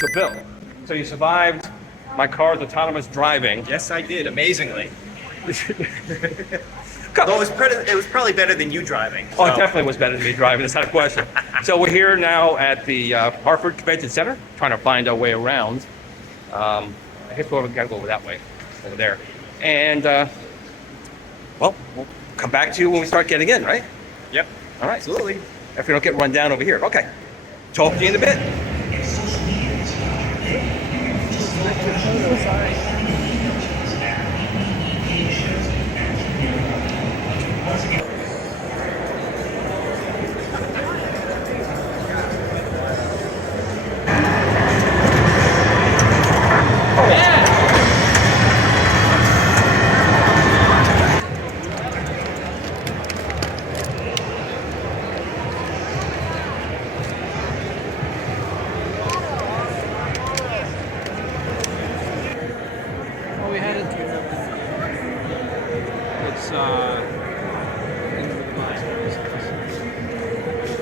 So Bill, so you survived my car's autonomous driving. Yes, I did, amazingly. Well, it was probably better than you driving. So. Oh, it definitely was better than me driving, that's not a question. So we're here now at the Hartford Convention Center, trying to find our way around. I guess we've got to go over that way, over there. And, well, we'll come back to you when we start getting in, right? Yep. All right. Absolutely. If we don't get run down over here. Okay. Talk to you in a bit.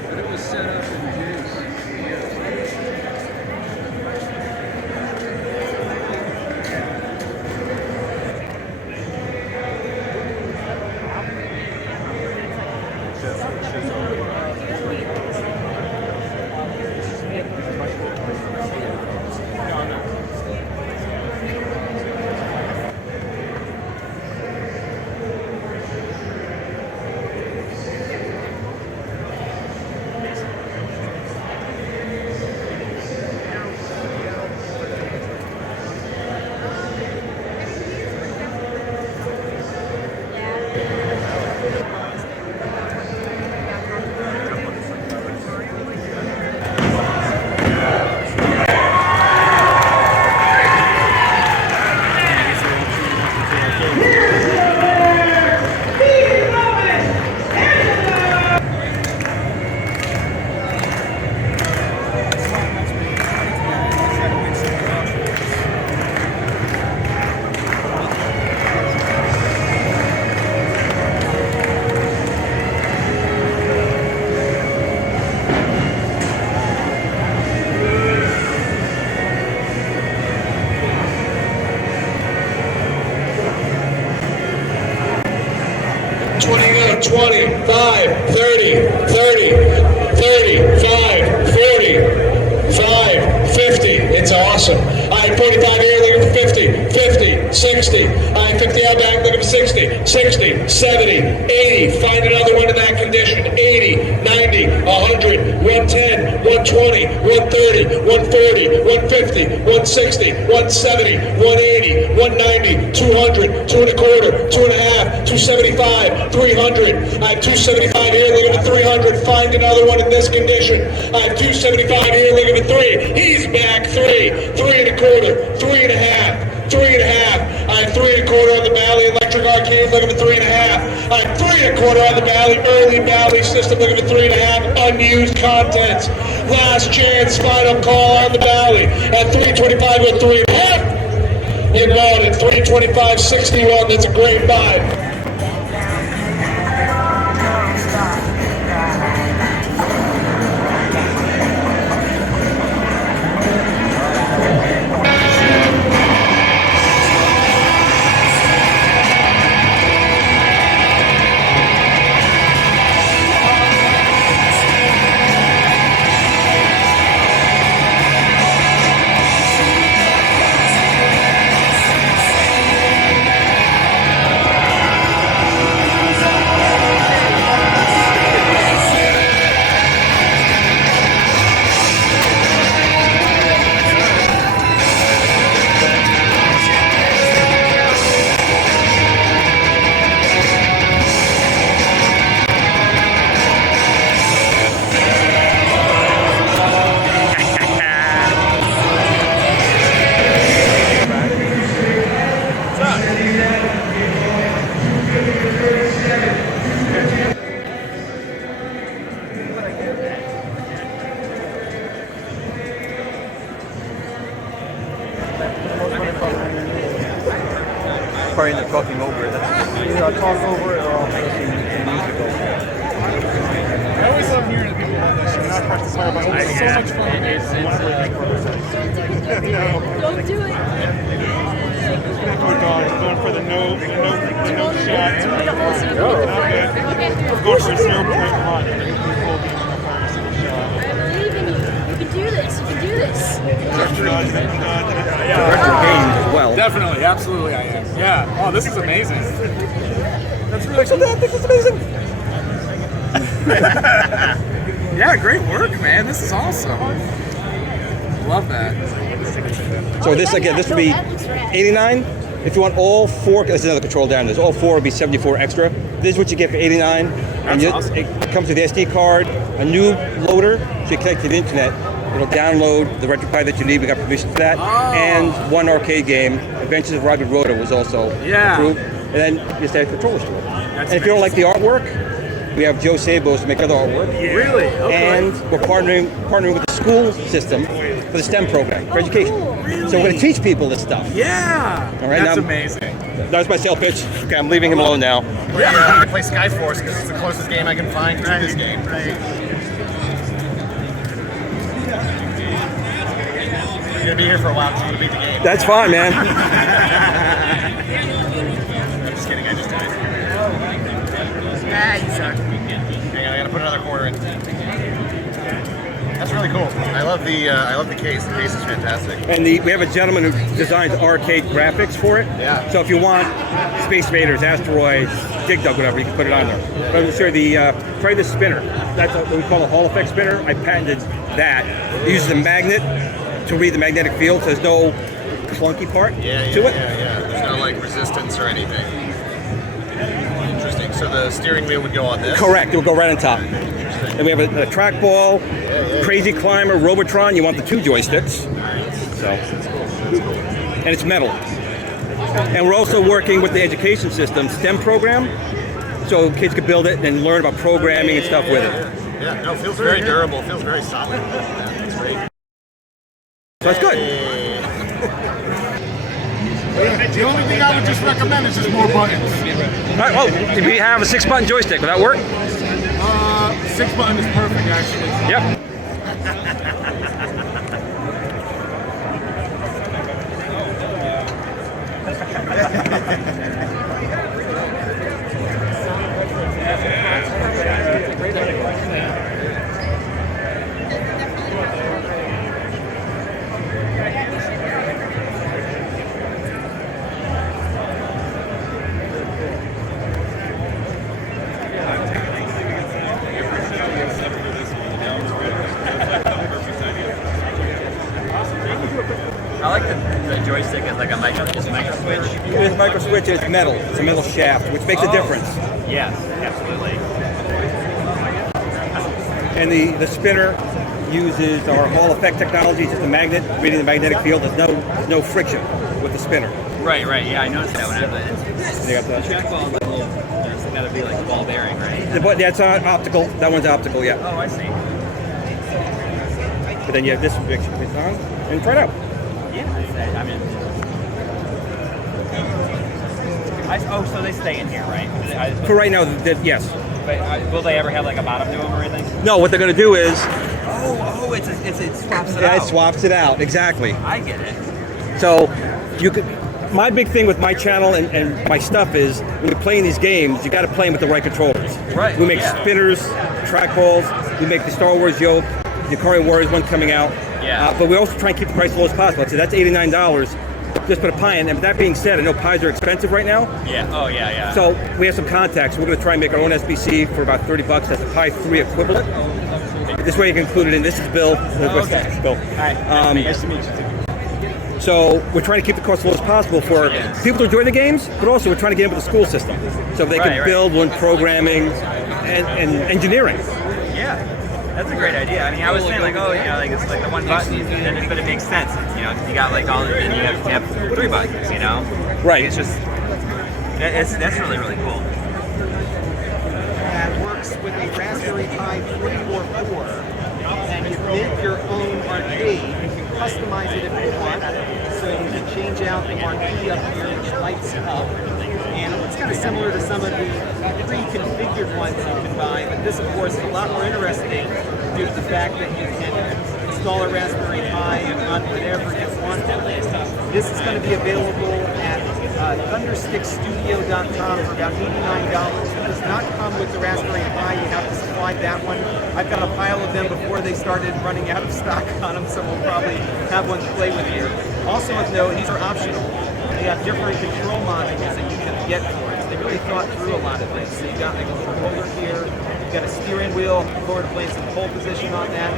But it was set up in juice. It's awesome. All right, 45 here, looking for 50, 50, 60. All right, 50 out back, looking for 60, 60, 70, 80. Find another one in that condition. 80, 90, 100, 110, 120, 130, 140, 150, 160, 170, 180, 190, 200, 2 and a quarter, 2 and a half, 275, 300. I have 275 here, looking for 300. Find another one in this condition. I have 275 here, looking for 3. He's back 3, 3 and a quarter, 3 and a half, 3 and a half. I have 3 and a quarter on the Bally Electric Arcade, looking for 3 and a half. I have 3 and a quarter on the Bally Early Bally System, looking for 3 and a half. Unused contents. Last chance, final call on the Bally at 325 or 3 and a half. It won at 325.61. That's a great buy. Probably end up talking over it. Either talk over it or I'll play some music over it. I always love hearing the people on this show. Not practice fire, but it's so much fun. absolutely I am. Yeah. Oh, this is amazing. That's really exciting. I think it's amazing. Yeah, great work, man. This is awesome. Love that. So this again, this would be 89. If you want all four, there's another control down. There's all four would be 74 extra. This is what you get for 89. And Awesome. it comes with the SD card, a new loader, so you connect to the internet. It'll download the RetroPie that you need. We got permission for that, and one arcade game. Adventures of Robert Rhoda was also approved. And then you just add controllers to it. And if you don't like the artwork, we have Joe Szabos to make other artwork. Really? Okay. And we're partnering with the school system for the STEM program for education. So we're going to teach people this stuff. Yeah. All right, That's now- amazing. That's my sales pitch. Okay, I'm leaving him alone now. I play Skyforce because it's the closest game I can find to this game. I'm gonna be here for a while to beat the game. That's fine, man. I'm just kidding. I just died. You suck. Hang on, I gotta put another quarter in. That's really cool. I love the case. The case is fantastic. And we have a gentleman who designs arcade graphics for it. Yeah. So if you want Space Invaders, Asteroids, Dig Dug, whatever, you can put it on there. But I'm sure try the spinner. That's what we call a Hall effect spinner. I patented that. It uses a magnet to read the magnetic field, so there's no clunky part to it. Yeah. There's no like resistance or anything. Interesting. So the steering wheel would go on this. Correct. It will go right on top. And we have a trackball, Crazy Climber, Robotron. You want the two joysticks. So, and it's metal. And we're also working with the education system STEM program, so kids can build it and learn about programming and stuff with it. Yeah. No, it feels very durable. It feels very solid. That's great. So that's good. The only thing I would just recommend is just more buttons. All right, well, if we have a 6-button joystick, will that work? 6 button is perfect, actually. Yep. I like the joystick as like a micro switch. This micro switch is metal. It's a metal shaft, which makes a difference. Yes, absolutely. And the spinner uses our Hall effect technology. It's just a magnet reading the magnetic field. There's no friction with the spinner. Right. Yeah, I noticed that when I was You got the that? trackball. There's got to be like ball bearing, right? But that's optical. That one's optical, yeah. Oh, I see. But then you have this switch it's on, and try it out. Yeah, I mean. So they stay in here, right? For right now, yes. But will they ever have like a bottom to them or anything? No, what they're going to do is It swaps it it out. swaps it out. Exactly. I get it. So you could. My big thing with my channel and my stuff is when you're playing these games, you got to play them with the right controllers. Right, We make yeah. spinners, trackballs. We make the Star Wars yoke, the Ikari Warriors one coming out. Yeah. But we also try and keep the price as low as possible. So that's $89. Just put a pie in. And with that being said, I know pies are expensive right now. Yeah. Oh, yeah. So we have some contacts. We're going to try and make our own SBC for about $30. That's a Pi 3 equivalent. This way you can include it in. This is Bill. Okay. Bill. Hi. Nice to meet you too. So we're trying to keep the cost as low as possible for people to enjoy the games, but also we're trying to get into the school system so they can build, learn programming and engineering. Yeah, that's a great idea. I mean, I was saying like, oh, it's like the one button, but it makes sense. You got like all, and you have 3 buttons. Right. It's just, that's really cool. That works with a Raspberry Pi 3 or 4, and you make your own arcade. You can customize it if you want, so you can change out the marquee up here, which lights up. And it's kind of similar to some of the pre-configured ones you can buy, but this, of course, is a lot more interesting due to the fact that you can install a Raspberry Pi on whatever you want. This is going to be available at Thunderstickstudio.com for about $89. It does not come with the Raspberry Pi. You have to supply that one. I've got a pile of them before they started running out of stock on them, so we'll probably have one to play with here. Also of note, these are optional. have different control modules that you can get for it. So they really thought through a lot of this. So you've got like a controller here, you've got a steering wheel, forward to place in pole position on that,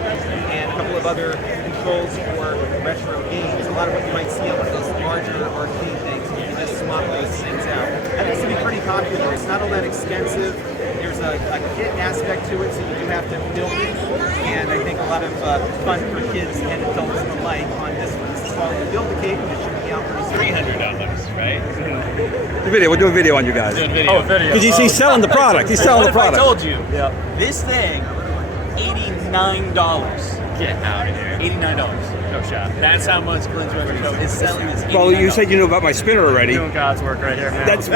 and a couple of other controls for retro games. A lot of what you might see on those larger arcade things, you can just swap those things out. I think it's going to be pretty popular. It's not all that expensive. There's a kit aspect to it, so you do have to build it. And I think a lot of fun for kids and adults alike on this one. This is called the Build-A-Cade, and it should be out pretty soon. $300, right? The video. We're doing video on you guys. Video. Because he's selling the product. He's selling the product. I told you. Yeah. This thing, $89. Get out of here. $89. No shot. That's how much Glen's Retro is selling this. Well, you said you knew about my spinner already. Doing God's work right here, man. That's.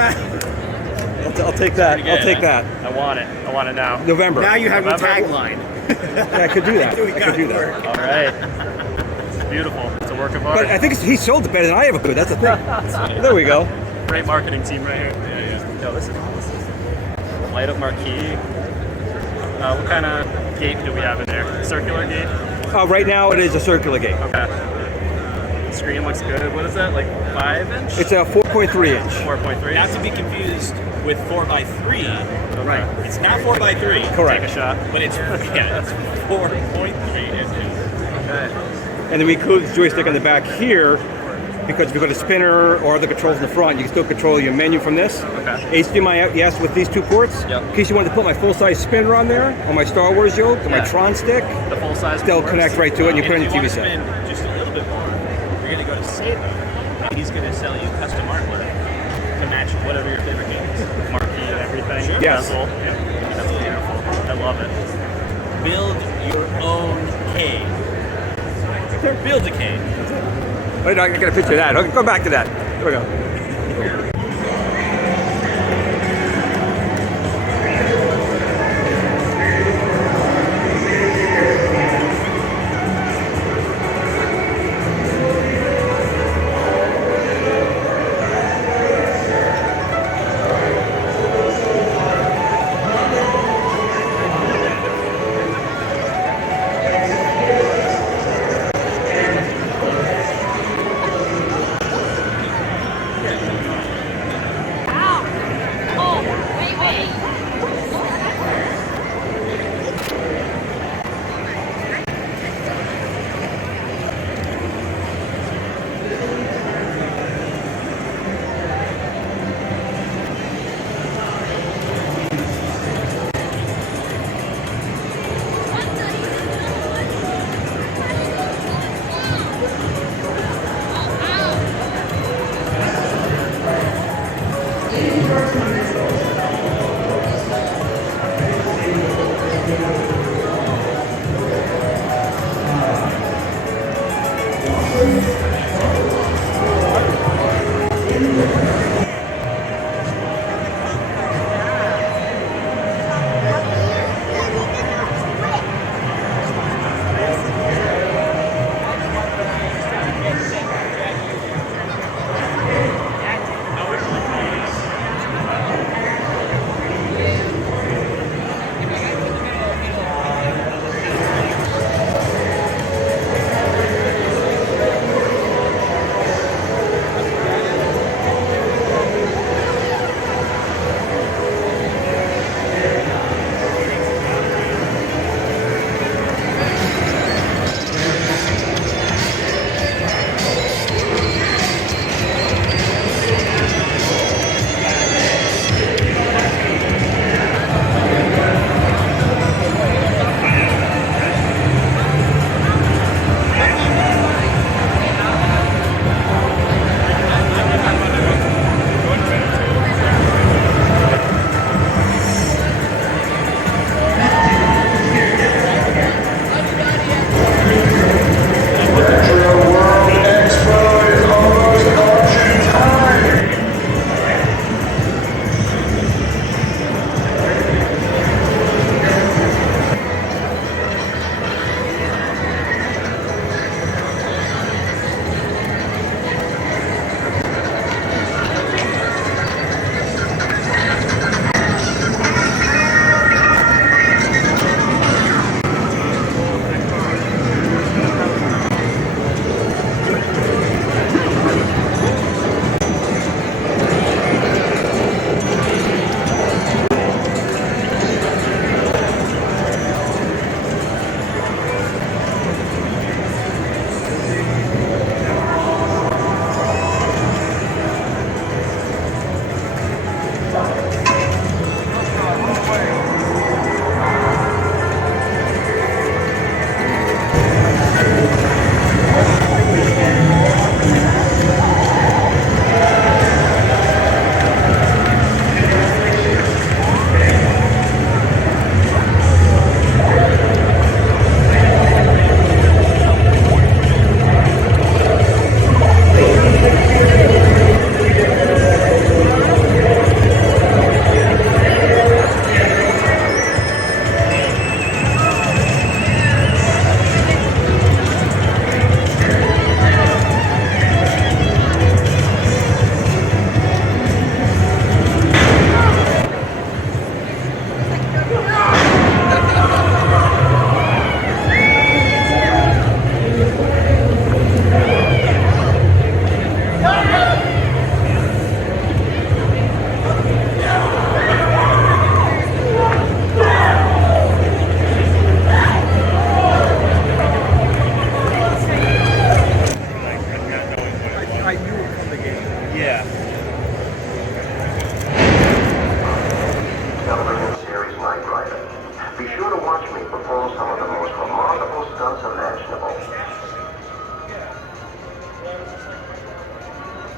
I'll take that. I'll take that. I want it. I want it now. November. Now you have a November? tagline. Yeah, I could do that. I could do that. All right. It's beautiful. It's a work of art. But I think he sold it better than I ever could. That's the thing. There we go. Great marketing team right here. Yeah. Yo, this is awesome. Light up marquee. What kind of gate do we have in there? Circular gate? Right now it is a circular gate. Okay. The screen looks good. What is that? Like 5-inch? It's a 4.3 inch. 4.3. Not to be confused with 4x3. Right. It's not 4x3. Correct. Take a shot. But it's 4.3 inches. And then we include the joystick on the back here because if you've got a spinner or other controls in the front, you can still control your menu from this. Okay. HDMI out, yes, with these two ports. Yep. In case you wanted to put my full-size spinner on there, or my Star Wars yoke, or my Yeah. Tron stick, The full size. they'll ports. connect right to it and you put it If in you the TV want to set. spend just a little bit more, you're going to go to Sable. He's going to sell you custom artwork to match whatever your favorite game is. Marquee and everything. Yes. Bezel. Yeah. That's beautiful. I love it. Build your own cave. Build-A-Cade. Wait, I got a picture of that. Okay, go back to that. Here we go.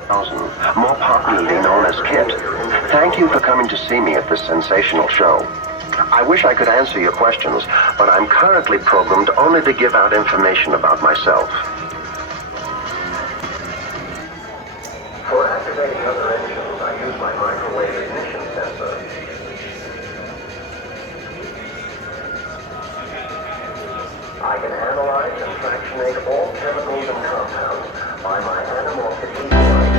more popularly known as Kit. Thank you for coming to see me at this sensational show. I wish I could answer your questions, but I'm currently programmed only to give out information about myself. For activating other engines, I use my microwave ignition sensor. I can analyze and fractionate all chemicals and compounds by my anamorphic equalizer.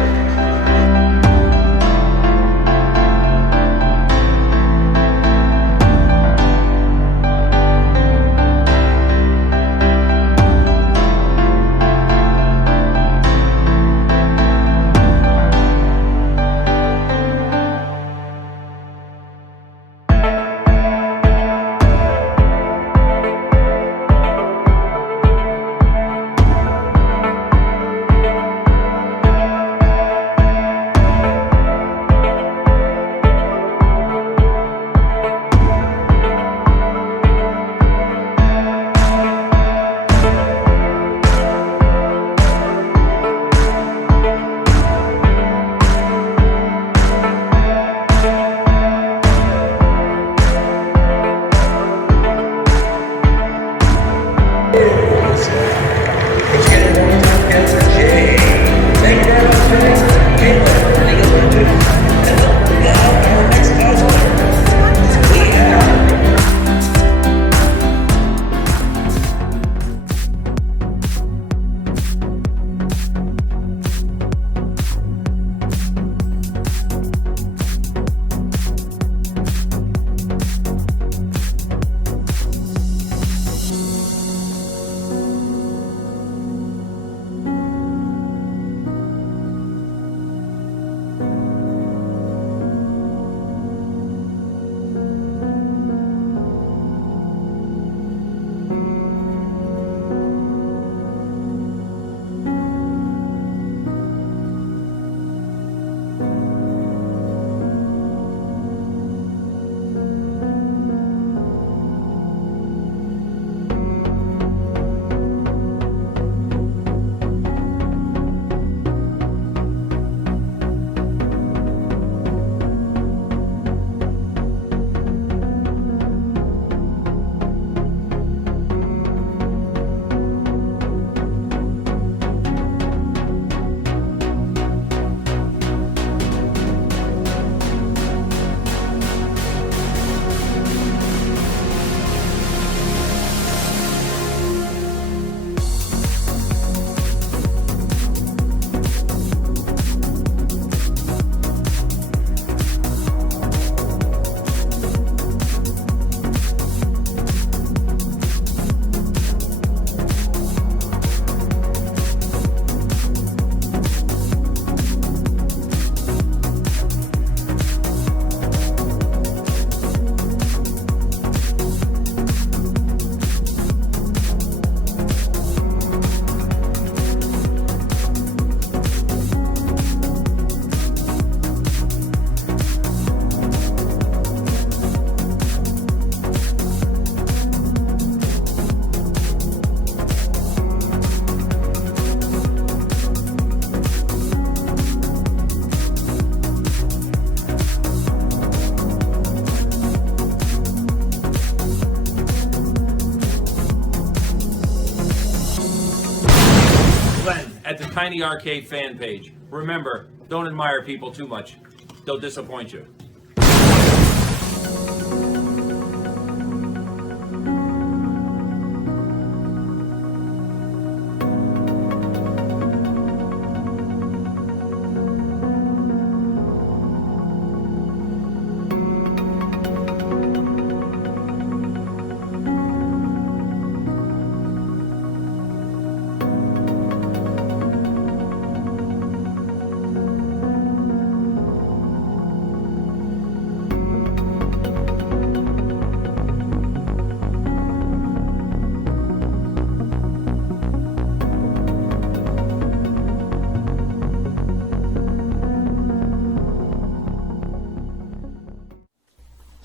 Glen at the Tiny Arcade fan page. Remember, don't admire people too much. They'll disappoint you.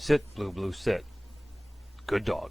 Sit, Blue Blue, sit. Good dog.